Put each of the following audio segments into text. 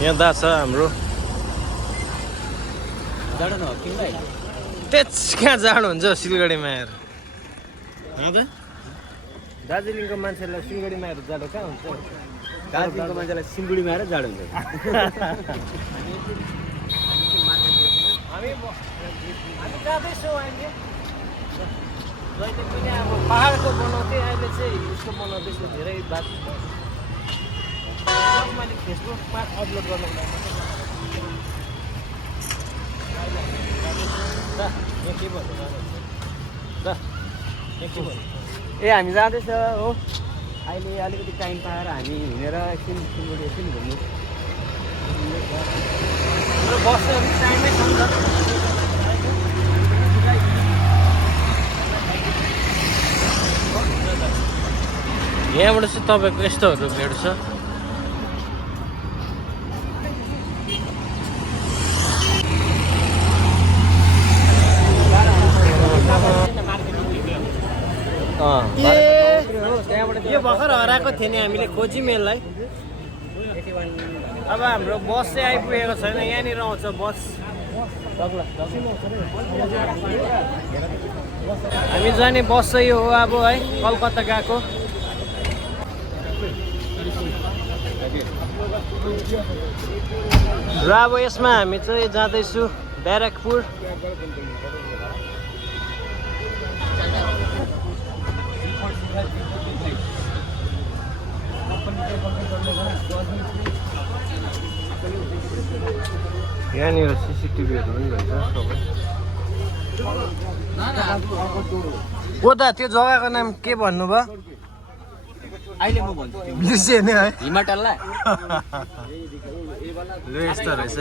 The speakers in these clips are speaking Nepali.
यहाँ दा छ हाम्रो त्यस कहाँ जाडो हुन्छ सिलगढीमा आएर दार्जिलिङको मान्छेलाई सिलगढीमा आएर जाडो कहाँ हुन्छ दार्जिलिङको मान्छेलाई सिलगढीमा आएर जाडो हुन्छ हामी जाँदैछौँ अहिले जहिले पनि अब पाहाडको बनाउँथेँ अहिले चाहिँ उसको बनाउँदैछु धेरै बात मैले फेसबुकमा अपलोड गर्नुको लागि ए हामी जाँदैछ हो अहिले अलिकति टाइम पाएर हामी हिँडेर एकछिन सिलगढी एकछिन घुम्नु बस्नु टाइमै छ नि त यहाँबाट चाहिँ तपाईँको यस्तोहरू भेट्छ यो भर्खर हराएको थियो नि हामीले खोज्यौँ यसलाई अब हाम्रो बस चाहिँ आइपुगेको छैन यहाँनिर आउँछ बस हामी जाने बस चाहिँ यो हो अब है कलकत्ता गएको र अब यसमा हामी चाहिँ जाँदैछु ब्यारेकपुर यहाँनिर सिसिटिभीहरू पनि भन्छ सबै हो त त्यो जग्गाको नाम के भन्नुभयो अहिले म भन्छु बिर्सेँ नि है हिमाटल्ला ल यस्तो रहेछ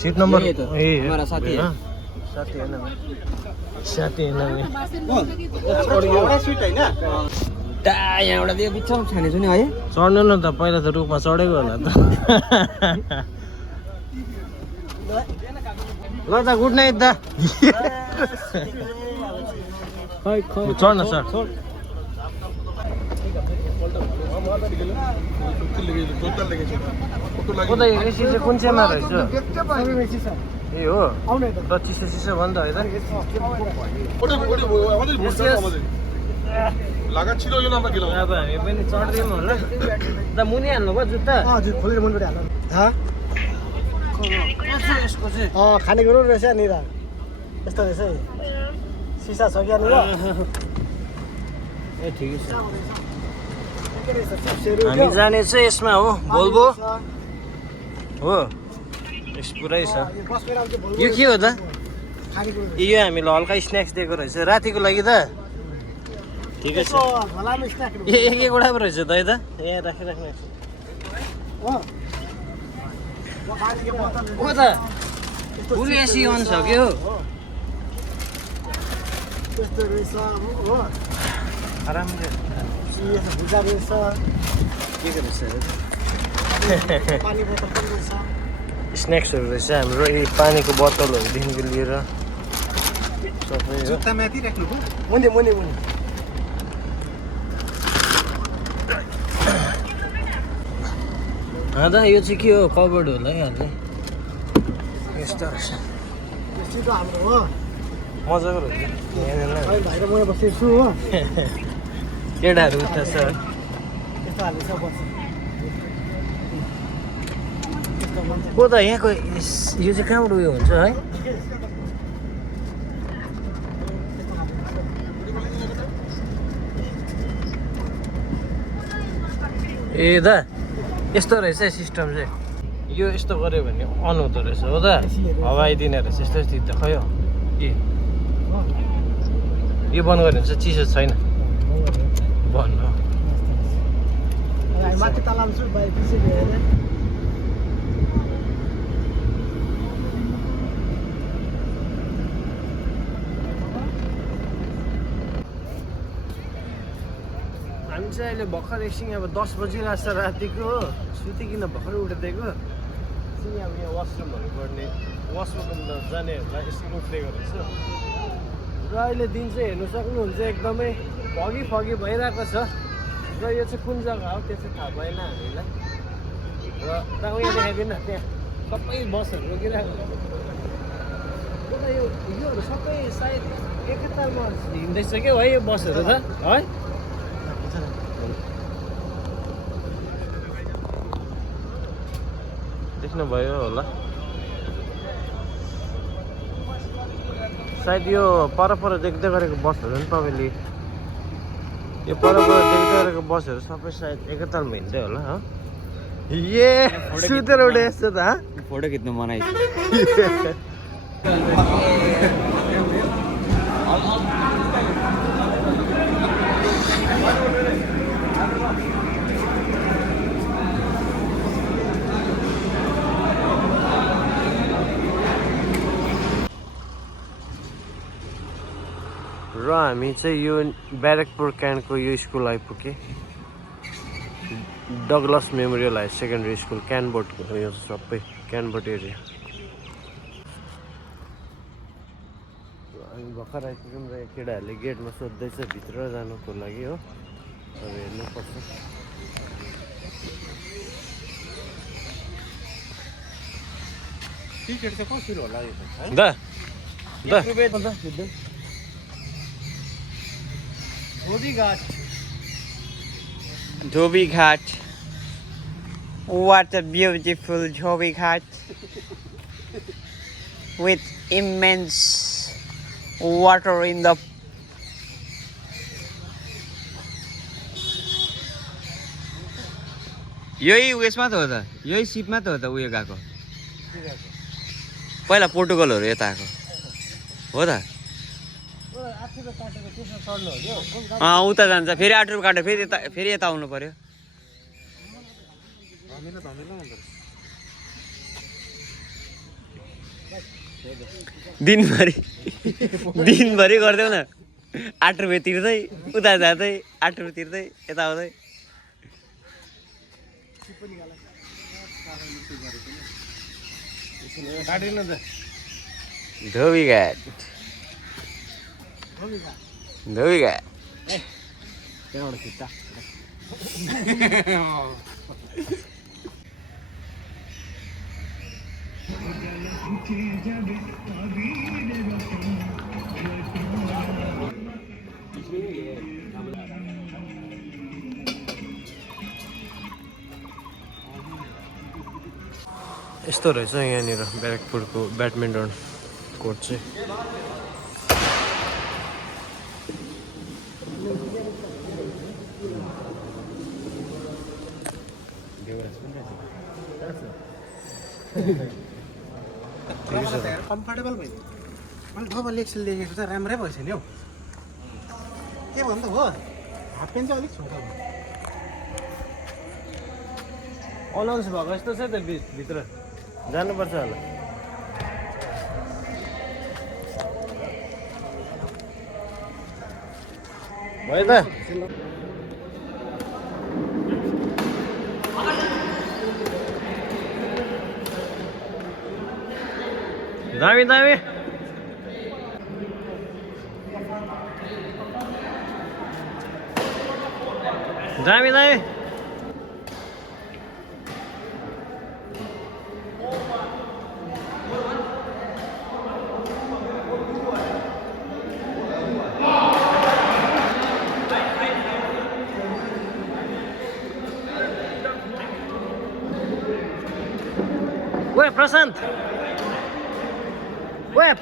सिट नम्बर ए हमारा साथी है साथी हैन साथी हैन यहाँबाट त्यो बिचमा छानेछु नि है चढ्नु न त पहिला त रुखमा चढेको होला त ल त गुड नाइट दा चढ्न सर एसी चाहिँ कुन चाहिँमा रहेछ ए हो त चिसो चिसो भन्नु त है अब हामी पनि चढ्दैनौँ होला त मुनि हाल्नु भयो जुत्ता खोलेर मुनिबाट हाल्नु यसको चाहिँ खानेकुरो रहेछ यहाँनिर यस्तो रहेछ है सिसा छ कि यहाँनिर ए ठिकै छ हामी जाने चाहिँ यसमा हो भोल्भो हो यस पुरै छ यो के हो त यो हामीले हल्का स्न्याक्स दिएको रहेछ रातिको लागि त ठिकै छ एक एकवटा पो रहेछ त है त यहाँ राखिराख्नु हो त फुल एसी अन छ के हो आरामले के रहेछ स्न्याक्सहरू रहेछ हाम्रो यही पानीको बोतलहरूदेखिको लिएर सबै जुत्ता माथि राख्नु मुनि मुनि मुनि दा यो चाहिँ के हो कभर्ड होला है हाल्ने यस्तो रहेछ हाम्रो हो मजाको रहेछ भाइ र म बसेको छु हो केटाहरू उता छ यस्तो हालेछ बस हो त यहाँको यो चाहिँ कहाँबाट उयो हुन्छ है ए दा यस्तो रहेछ सिस्टम चाहिँ यो यस्तो गऱ्यो भने अन हुँदो रहेछ हो त हावा आइदिने रहेछ यस्तो यस्तो खै हो ए यो बन्द गऱ्यो भने चाहिँ चिसो छैन भन्नु माथि तलाम छु भाइ पछि हामी चाहिँ अहिले भर्खर एकछिन अब 10 बजिरहेको छ रातिको हो सुतिकन भर्खर उठेको एकछिन अब यहाँ वासरुमहरू गर्ने वासरुम जानेहरूलाई एकछिन उठेको रहेछ र अहिले दिन चाहिँ हेर्नु सक्नुहुन्छ एकदमै फगी फगी भइरहेको छ र यो चाहिँ कुन जग्गा हो त्यो चाहिँ थाहा भएन हामीलाई र यहाँ देखाइदिनु न त्यहाँ सबै बसहरू रोकिरहेको योहरू सबै सायद एकतालमा हिँड्दैछ क्या है यो बसहरू त है देख्नुभयो होला सायद यो पर देख्दै गरेको बसहरू नि तपाईँले यो पर देख्दै गरेको बसहरू सबै सायद एकतालमा हिँड्दै होला हो ये सुतेर उठे यस्तो त फोटो खिच्नु मनाइ र हामी चाहिँ यो ब्यारेकपुर क्यान्टको यो स्कुल आइपुगे Douglas Memorial Higher Secondary School क्यानबोर्डको यो सबै क्यानबोर्ड एरिया हामी भर्खर आइपुग्यौँ र केटाहरूले गेटमा सोध्दैछ भित्र जानुको लागि हो अब हेर्नुपर्छ टिकट चाहिँ कसरी होला यो Dhobi Ghat. What a beautiful Dhobi Ghat with immense water in the यही उयसमा त हो त यही सिपमा त हो त उयो गएको पहिला पोर्टुगलहरू यता आएको हो त उता जान्छ फेरि 8 रुपियाँ काटेर फेरि यता आउनु पर्यो दिनभरि गरिदेऊ न 8 रुपियाँ तिर्दै उता जाँदै 8 रुपियाँ तिर्दै यता आउँदै धोबी घाट यस्तो रहेछ यहाँनिर ब्यारेकपुरको ब्याडमिन्टन कोर्ट चाहिँ कम्फर्टेबल भयो मैले डबल एक्सेल लेखेको चाहिँ राम्रै भएछ नि हौ के भन्नु त हो हाफ प्यान्ट चाहिँ अलिक छोटा भयो अनाउन्स भएको जस्तो छ त भित्र जानुपर्छ होला भयो त दामी दामी दामी दामी Where, Prasant? Where?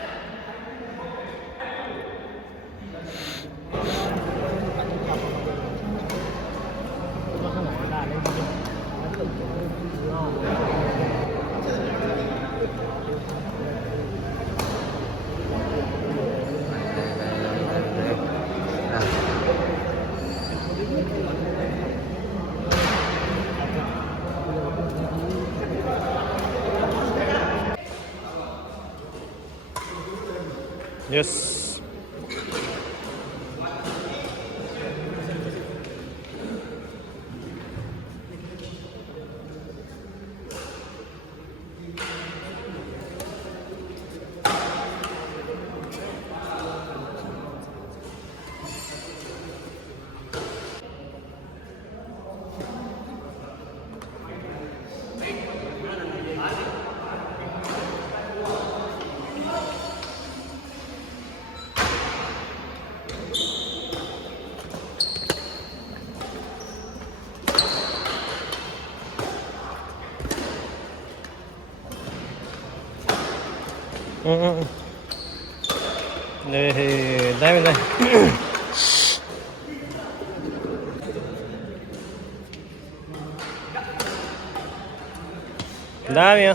Yes. दामी दामी दामी हो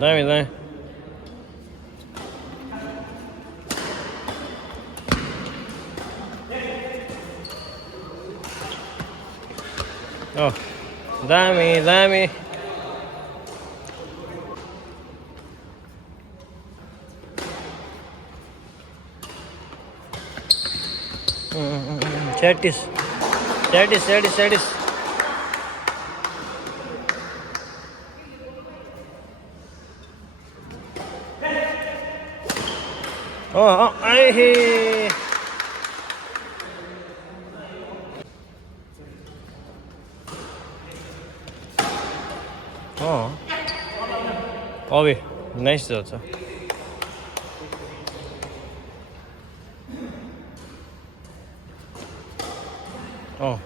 दामी दामी oh दामी दामी Chatis. Oh, hey. Oh. Obi, nice also. Oh.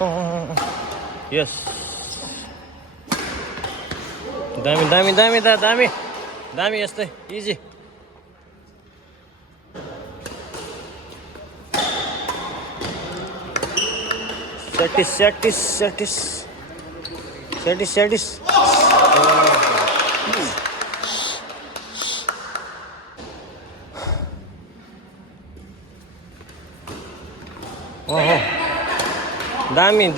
Oh. Yes. Dami yestay. Easy. Satis. Oh. Dami.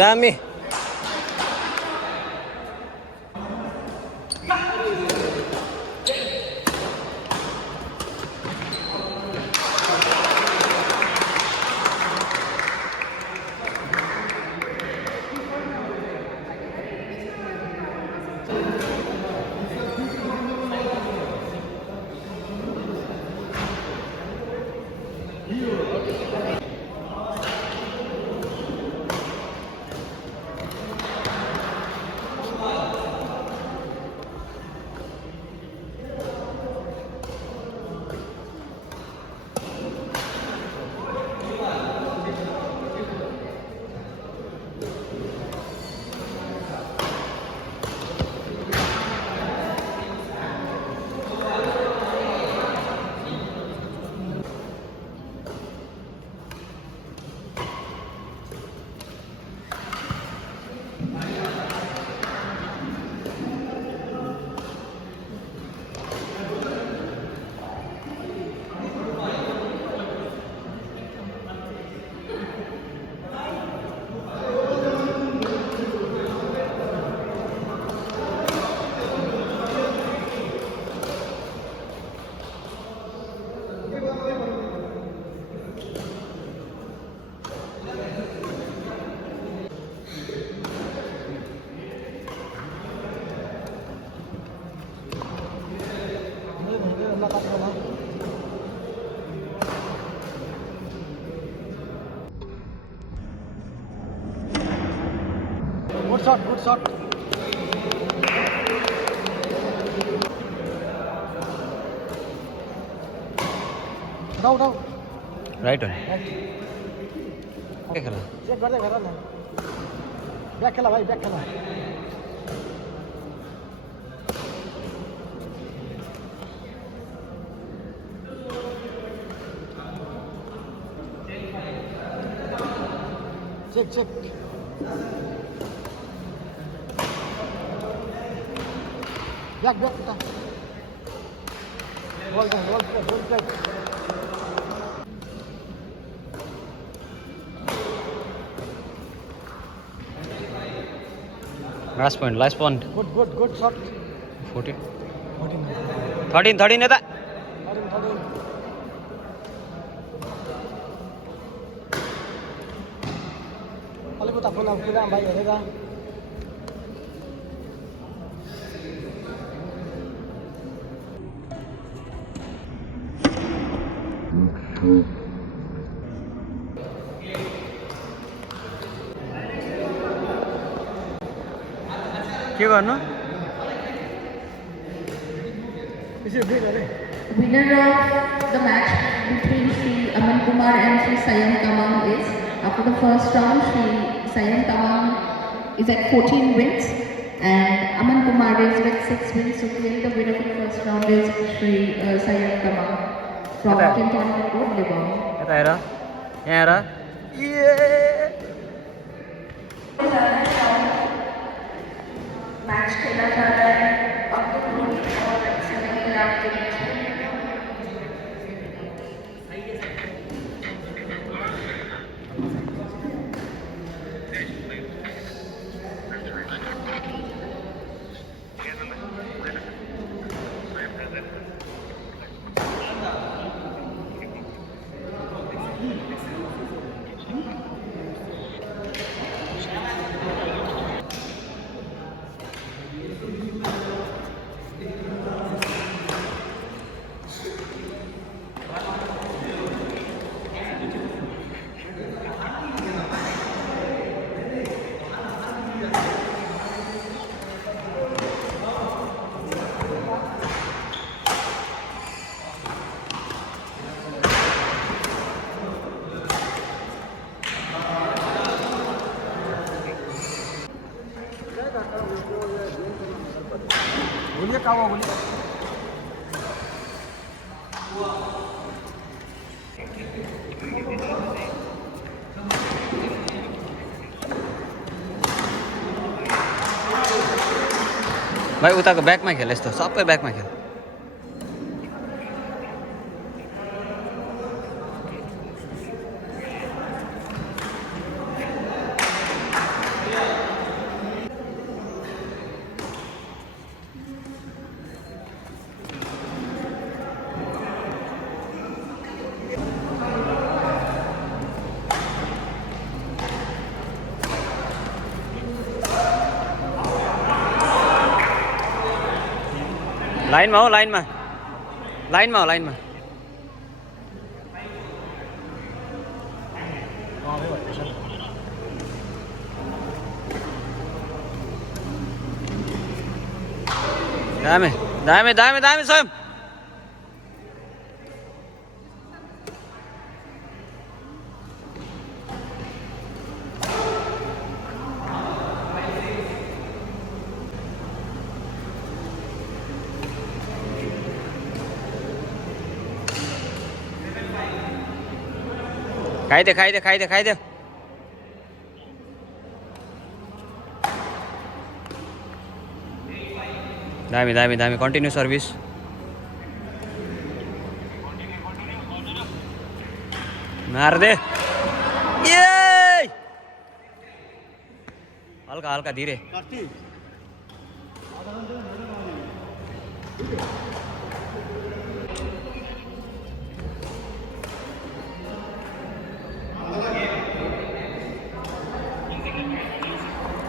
Good shot. Down. Right on. खेला चेक गर्दै गर न ब्याक खेला भाइ ब्याक खेला चेक ब्याक उता बल Last point. Good shot. 14. 13 यता. 13. अलि उता फोन आउँछ र भाइ हेरेर के गर्नु Winner of the match between Sri Aman Kumar and Sri Sayam Tamang is, after the first round, Sri Sayam Tamang is at 14 wins, and Aman Kumar is with 6 wins. So clearly the winner for the first round is Shri Sayyid Kamal from Cantonment Road, Lebanon. यता हेर यहाँ हेर मैच खेला जा रहा है अब्दुल हमीद और सनी कलाम के बीच में। भाइ उताको ब्याकमा खेल यस्तो सबै ब्याकमा खेल लाइनमा हो लाइनमा लाइनमा हो लाइनमा दामी दामी दामी दामी स्वयं खाइदे खाइदे खाइदे खाइदे दामी दामी दामी कन्टिन्यू सर्भिस मार दे ये हल्का हल्का धीरे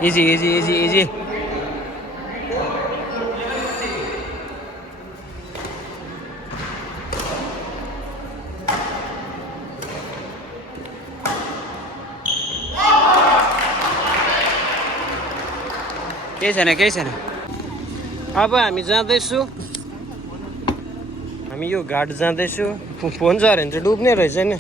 इजी इजी इजी इजी केही छैन केही छैन अब हामी जाँदैछु हामी यो घाट जाँदैछु फोन झऱ्यो भने चाहिँ डुब्ने रहेछ नि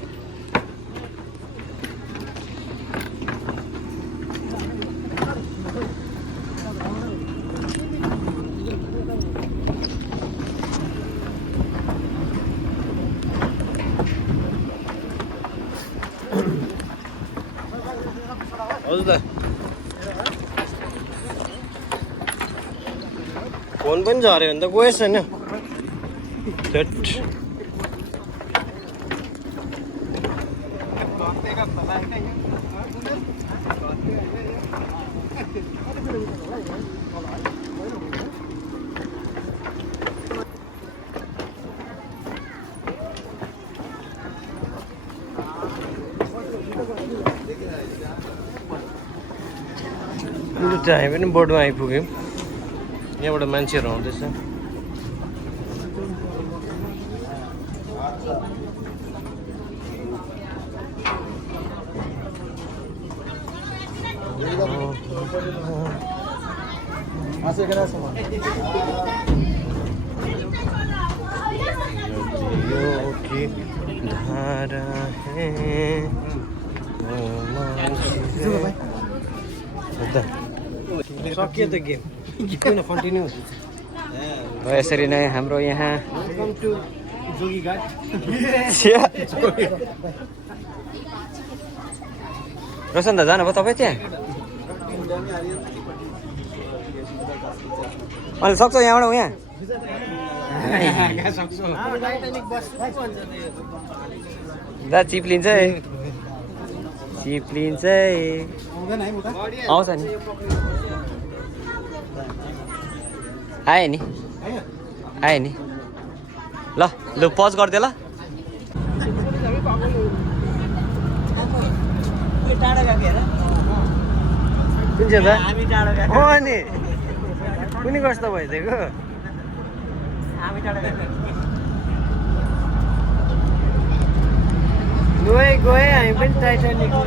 हजुर त फोन पनि झऱ्यो भने त गएछ नि हामी पनि बोर्डमा आइपुग्यौँ यहाँबाट मान्छेहरू आउँदैछ धारा है सकियो त गेम किन कन्टिन्यू र यसरी नै हाम्रो यहाँ वेलकम टु जोगीघाट रोशन दा जानुभयो तपाईँ त्यहाँ अनि सक्छ यहाँबाट यहाँ टाइटानिक बस दा चिप लिन्छ है चिप लिन्छ है आउँदैन है उता आउँछ नि आयो नि आयो नि ल लु पज गरिदियो ल कुन चाहिँ त अनि कुनै कस्तो भइदिएको गए हामी पनि टाइटानिकमा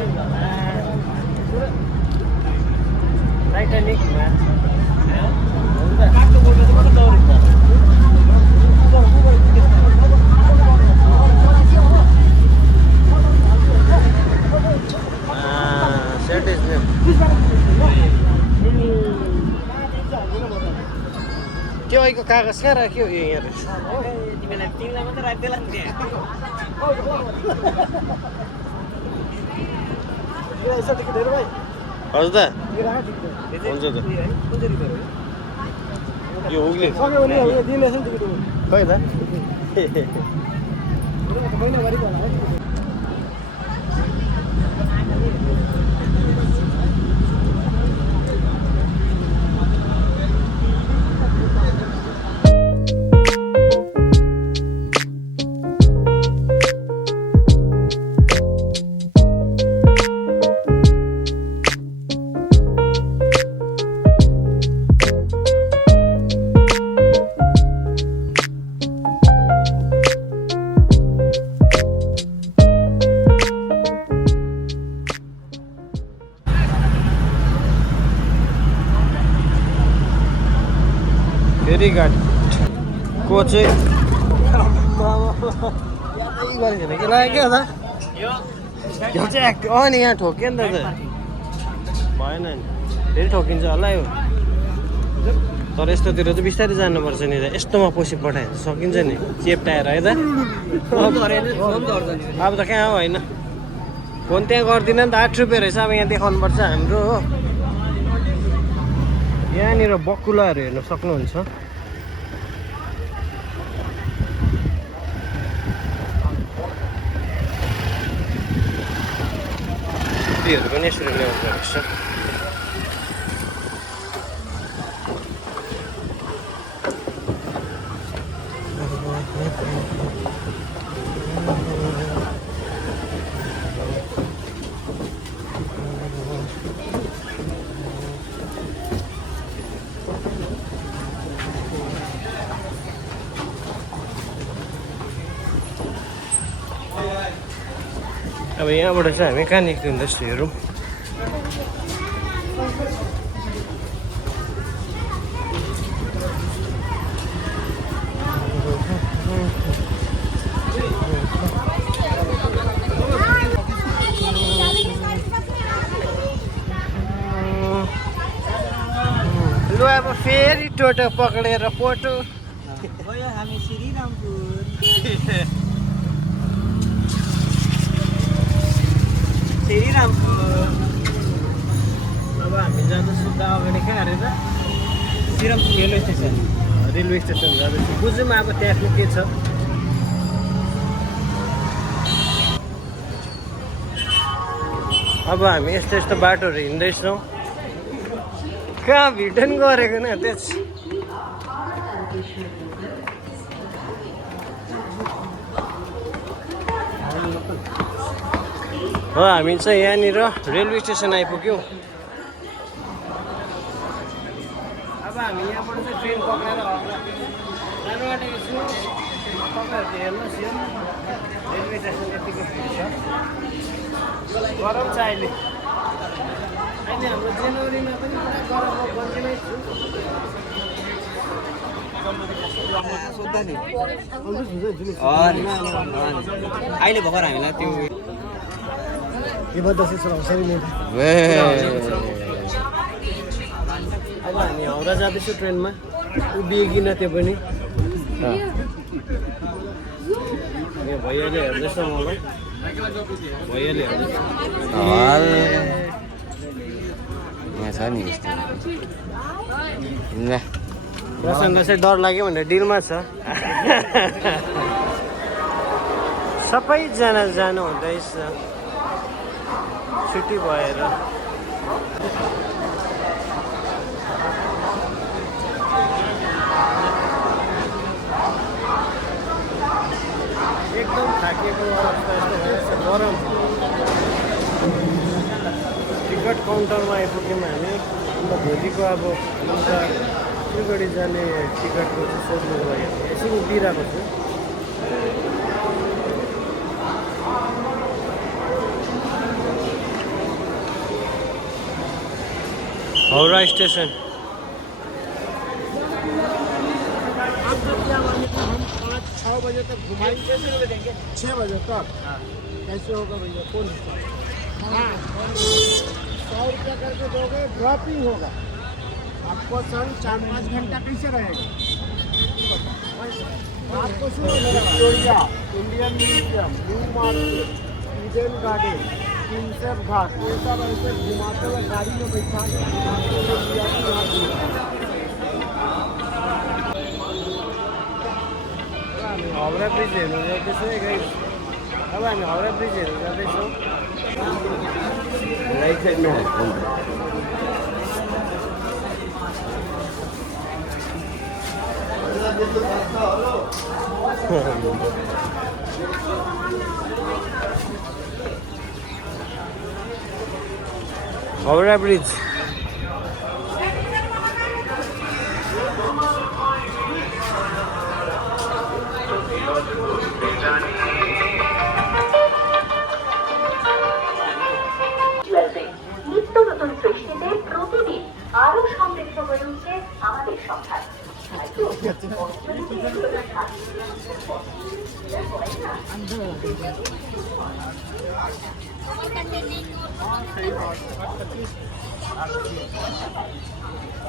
त्यो अहिलेको कागज कहाँ राख्यो यो यहाँ हजुर त हुन्छ त यो उग्ले खै त फेरीघाटको चाहिँ के लाग्यो त यो चाहिँ अनि यहाँ ठोक्यो नि त भएन नि फेरि ठोकिन्छ होला यो तर यस्तोतिर चाहिँ बिस्तारै जानुपर्छ नि त यस्तोमा पछि पठायो सकिन्छ नि चेप्टाएर है त अब त कहाँ हो होइन फोन त्यहाँ गर्दिनँ नि त 8 रुपियाँ रहेछ अब यहाँ देखाउनुपर्छ हाम्रो हो यहाँनिर बकुलाहरू हेर्न सक्नुहुन्छ हरू पनि यसरी ल्याउँदो रहेछ अब यहाँबाट चाहिँ हामी कहाँ निस्किँदैछ हेरौँ लु अब फेरि टोटो पक्रेर फोटो हामी श्रीरामपुर अब हामी जाँदैछौँ त अगाडि कहाँ अरे त श्रीरामपुर रेलवे स्टेसन जाँदैछौँ बुझौँ अब त्यहाँ के छ अब हामी यस्तो यस्तो बाटोहरू हिँड्दैछौँ कहाँ भिडियो पनि गरेको न त्यस हो हामी चाहिँ यहाँनिर रेलवे स्टेसन आइपुग्यौँ अब हामी यहाँबाट चाहिँ ट्रेन पक्रेर जानु आँटेको छौँ तपाईँहरूले हेर्नुहोस् यो रेलवे स्टेसन यतिको छ गरम छ अहिले अहिले हाम्रो जनवरीमा पनि पुरा गरम हो बन्जीमै छु अहिले भर्खर हामीलाई त्यो हाउडा जाँदैछु ट्रेनमा उभिएकिन त्यो पनि भैयाले हेर्दैछ मलाई भैयाले हेर्दैछ यहाँ छ नि ल प्रसङ्ग चाहिँ डर लाग्यो भनेर डिलमा छ सबैजना जानु हुँदैछ छुट्टी भएर एकदम थाकिएको अवस्था यस्तो भइरहेछ गरम टिकट काउन्टरमा आइपुग्यौँ हामी अन्त भोलिको अब अन्त सिलगढी जाने टिकटको चाहिँ सोध्नुको लागि एकछिन उभिरहेको छु हाउडा स्टेशन 6 बजे तक घुमाएंगे 6 बजे तक कैसे होगा भैया कौन हाँ 100 रुपया करके दोगे ड्रॉपिंग होगा आपको सर 4-5 घंटा कैसे रहेगा आपको सुनो Victoria Indian Museum New Market Eden Garden Prinsep Ghat ये सब ऐसे घुमाते हुए गाड़ी में बैठा के हाउडा ब्रिज हेर्नु जाँदैछौँ है गाइस अब हामी हाउडा ब्रिज हेर्नु जाँदैछौँ राइट साइडमा हाउडा ब्रिज নিত্য নতুন সৃষ্টিতে প্রতিদিন আরো সমৃদ্ধ হয়ে উঠছে আমাদের সংসার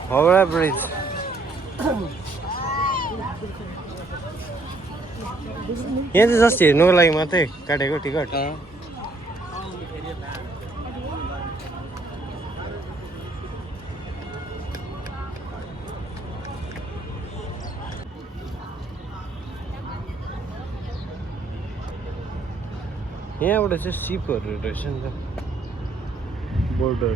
हाउडा ब्रिज यहाँ चाहिँ जस्ट हेर्नुको लागि मात्रै काटेको टिकट यहाँबाट चाहिँ सिपहरू रहेछ नि त बोर्डर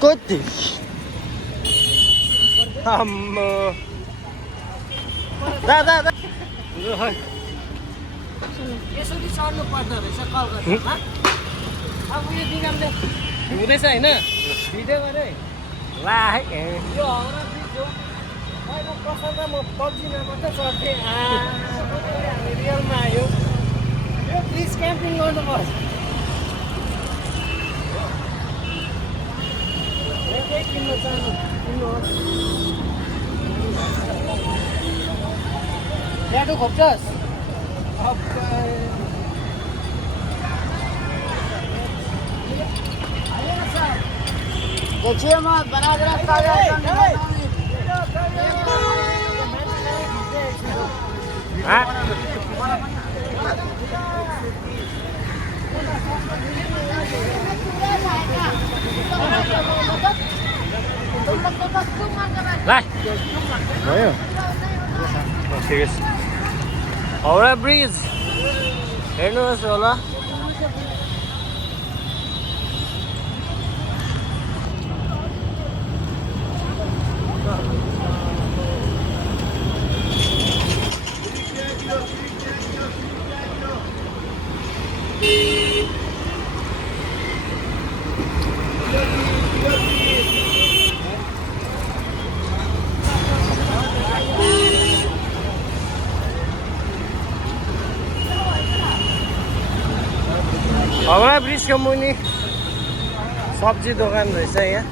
कुद यसरी चढ्नु पर्दो रहेछ कलकत्तामा अब यो निगमले हुँदैछ होइन भिडियो गरे ला है यो हाउडा ब्रिज हो अहिले कसैलाई म पब्जीमा मात्रै चढ्थेँ हामी रियलमा आयो यो ब्रिज क्याम्पिङ गर्नुपर्छ केही किन्नु चाहनु किन्नुहोस् ल्याडो खोप्छस् देखिए मत बना भयो ठिकै छ हाउडा ब्रिज हेर्नुहोस् होला हाउडा ब्रिजको मुनि सब्जी दोकान रहेछ यहाँ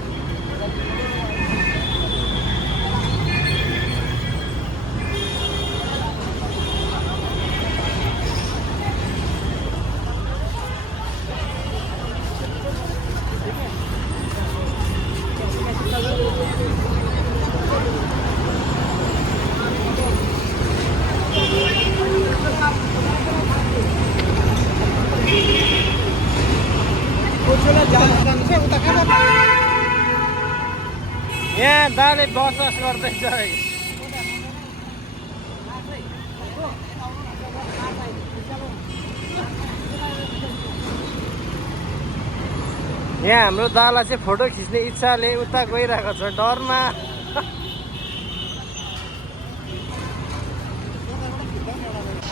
यहाँ दाले बसोस गर्दैछ है। यहाँ हाम्रो दालाई चाहिँ फोटो खिच्ने इच्छाले उता गइरहेको छ डरमा।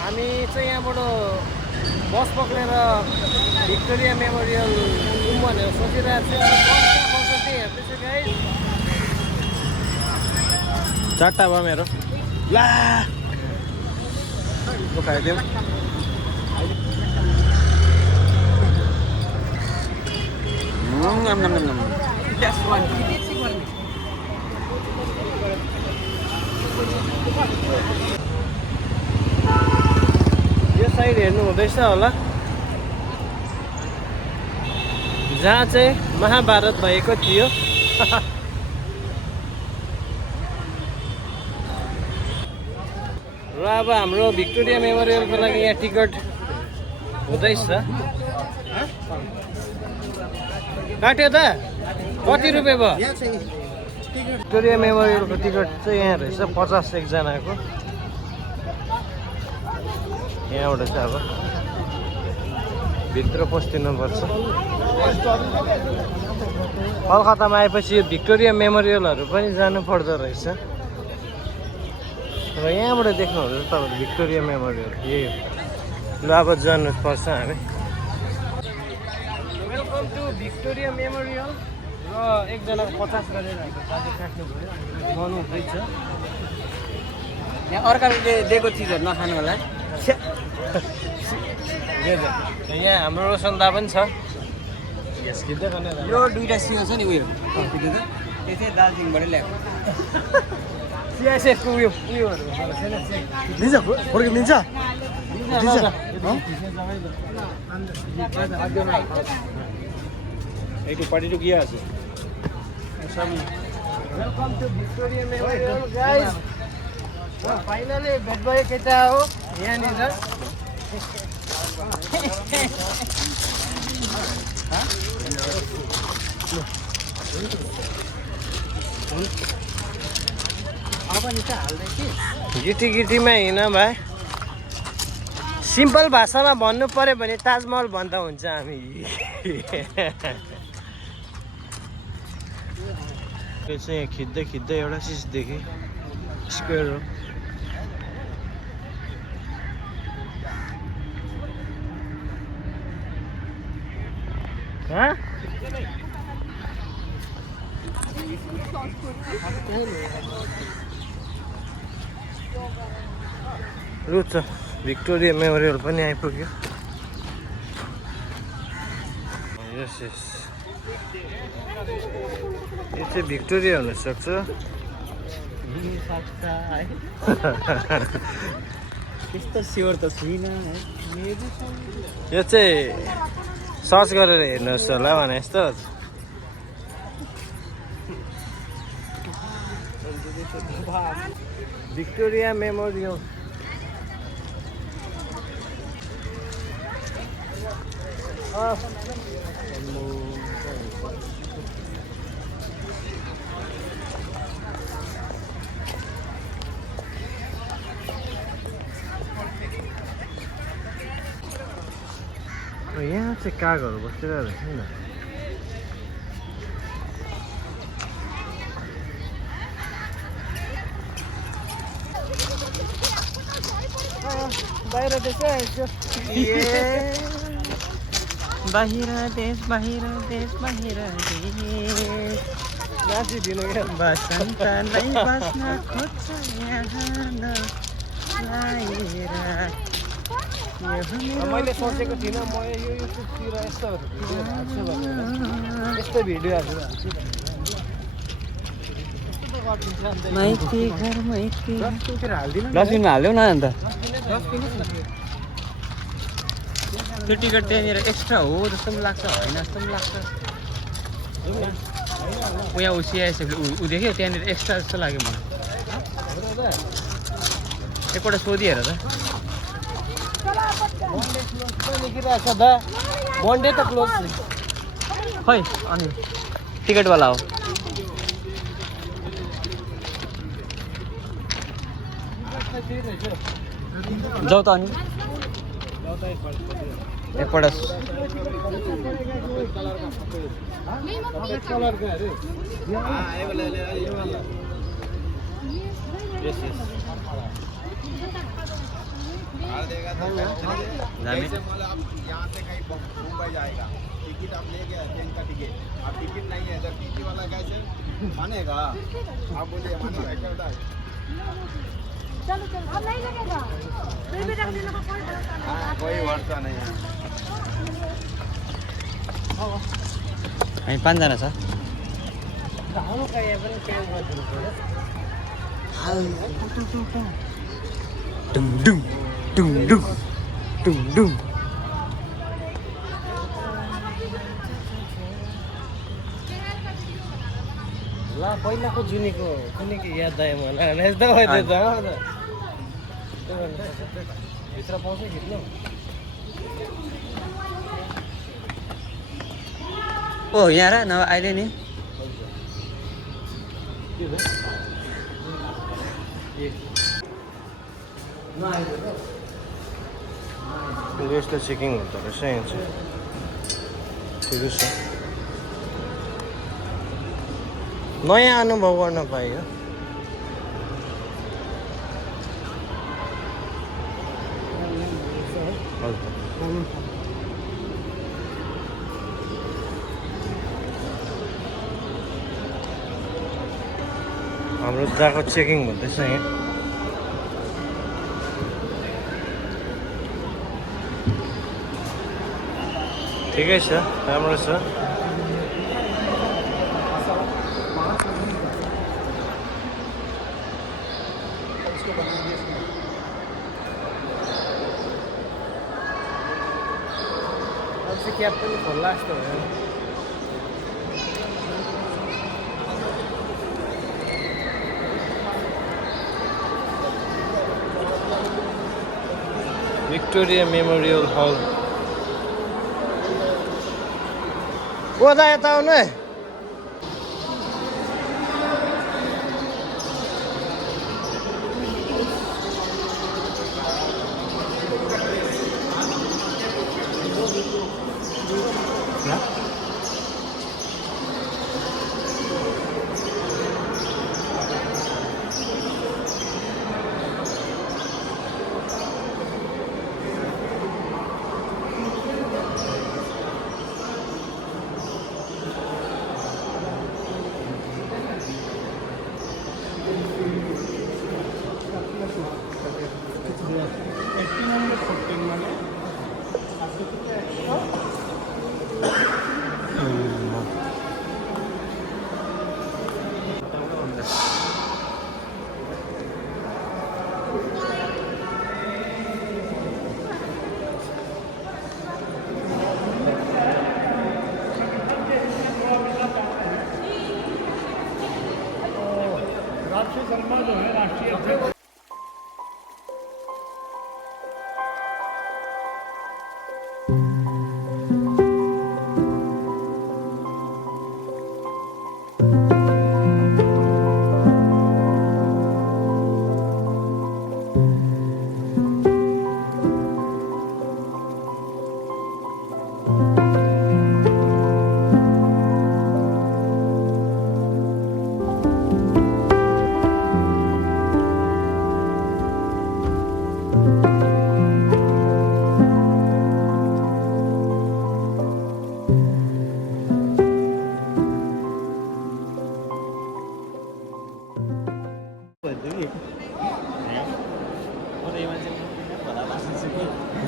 हामी चाहिँ यहाँबाट बस पक्रेर भिक्टोरिया मेमोरियल घुम भनेर सोचिरहेको छु। बस त्यही हेर्दैछु गाइस। 4टा भयो मेरो। ला खाइदिउँ। यो साइड हेर्नु हुँदैछ होला जहाँ चाहिँ महाभारत भएको थियो। र अब हाम्रो भिक्टोरिया मेमोरियलको लागि यहाँ टिकट हुँदैछ। काट्यो त कति रुपियाँ भयो? भिक्टोरिया मेमोरियलको टिकट चाहिँ यहाँ रहेछ 50 एकजनाको। यहाँबाट चाहिँ अब भित्र पस्दिनुपर्छ। कलकत्तामा आएपछि यो भिक्टोरिया मेमोरियलहरू पनि जानु पर्दो रहेछ। र यहाँबाट देख्नुहुन्छ तपाईँहरू भिक्टोरिया मेमोरियल। यही ल अब जानुपर्छ हामी। Welcome to Victoria Memorial. र एकजनाको 50 गरेर दाजु काट्नु भयो गर्नु हुँदैछ। यहाँ अर्काले दिएको चिजहरू नखानु होला। यहाँ हाम्रो रोसन्दा पनि छ। यस खिच्दै गर्ने यो दुईटा सियो छ नि उयो त्यो चाहिँ दार्जिलिङबाटै ल्याएको। सिआइएसएफको उयोहरू लिन्छ फोटो लिन्छ एक पार्टी टू किया है welcome to Victoria Memorial guys. Finally भेट भयो केटा हो यहाँनिर। गिटी गिटीमा हिँड भाइ। सिम्पल भाषामा भन्नु पर्यो भने ताजमहल भन्दा हुन्छ हामी। यो चाहिँ यहाँ खिच्दै खिच्दै एउटा चिज देखेँ स्क्वायर हो। रुच भिक्टोरिया मेमोरियल पनि आइपुग्यो। यस यस यो चाहिँ भिक्टोरिया हुनसक्छ। त्यस्तो स्योर त छुइनँ है। यो चाहिँ सर्च गरेर हेर्नुहोस् होला भने जस्तो। भिक्टोरिया मेमोरियल यहाँ चाहिँ कागहरू बसिरहेको रहेछ नि त। बाहिर देश बाहिर देश बाहिर देश बाहिर देश नाचिदिनु क्या बसन्तलाई बस्न खोज्छ मैले सोचेको थिइनँ म यो युट्युबतिर यस्तोहरू भिडियो हाल्छु भनेर। यस्तो भिडियो हाल्छु डस्टबिनमा हाल्यौ न अन्त। त्यो टिकट त्यहाँनिर एक्स्ट्रा हो जस्तो पनि लाग्छ होइन जस्तो पनि लाग्छ। यहाँ सिआइएसएफले ऊ देख्यो त्यहाँनिर एक्स्ट्रा जस्तो लाग्यो मलाई। एकपल्ट सोधिहेर त। मन्डे त क्लोज खै अनि टिकटवाला हो। जाऊ त अनि एकपल्ट कलर का अरे जाने यहाँ से कहीं मुंबई जाएगा टिकट आप ले गए ट्रेन का टिकट अब टिकट नहीं है जब टीटी वाला कैसे मानेगा आप बोलिए मानेगा क्या होता है चलो चलो अब नहीं लगेगा फिर भी रख देना कोई भरोसा नहीं हाँ कोई भरोसा नहीं है हामी 5 जना छ डुङ डुङ डुङ डुङ डुङ डुङ ला पहिलाको जुनीको कुनै याद आयो मलाई यस्तो भयो त भित्र पाउँछ खिच्नु ओ यहाँ र नभए अहिले नि यस्तो चेकिङ हुँदो रहेछ यहाँ चाहिँ ठिकै छ नयाँ अनुभव गर्न पाइयो हाम्रो जहाँको चेकिङ हुँदैछ यहाँ ठिकै छ राम्रो छ क्याब पनि खोल्ला जस्तो भयो Victoria Memorial Hall. What are you doing?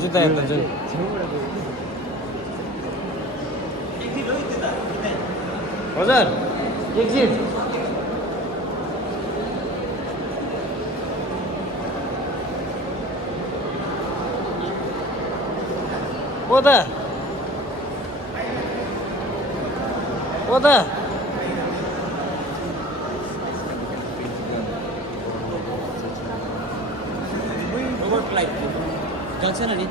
जुत्ता हेर्दा जुन हजुर एक्जिट ओ त जान्छ नि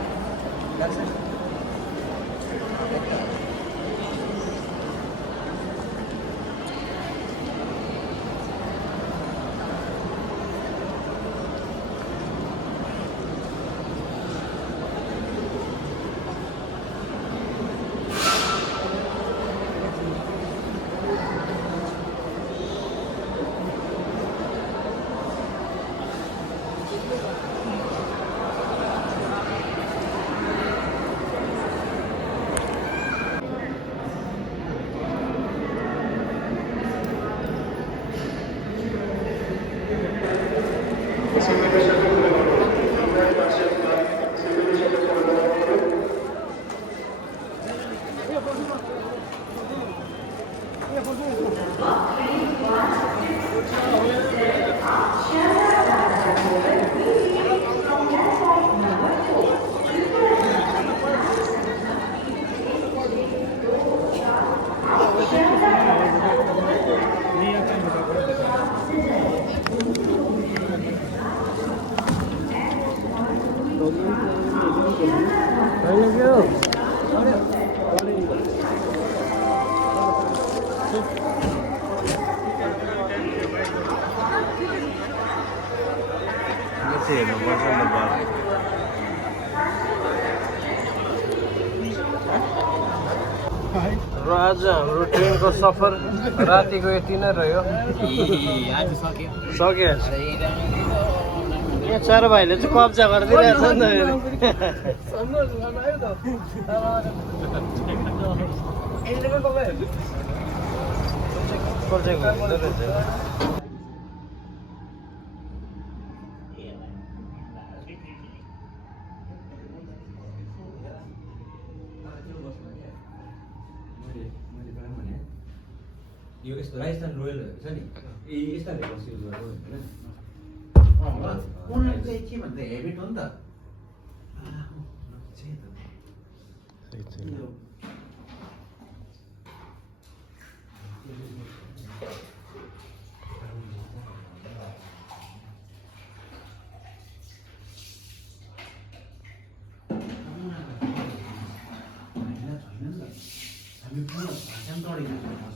र आज हाम्रो ट्रेनको सफर रातिको यति नै रह्यो आज सक्यो सक्यो यहाँ चार भाइले चाहिँ कब्जा गरिदिइरहेको छ नि त यो यस्तो राजस्थान रोयलहरू छ नि यस्ता बस युज गर्नु होइन उनीहरू चाहिँ के भन्छ हेबिट हो नि त हामी पुरा भाषण तडेको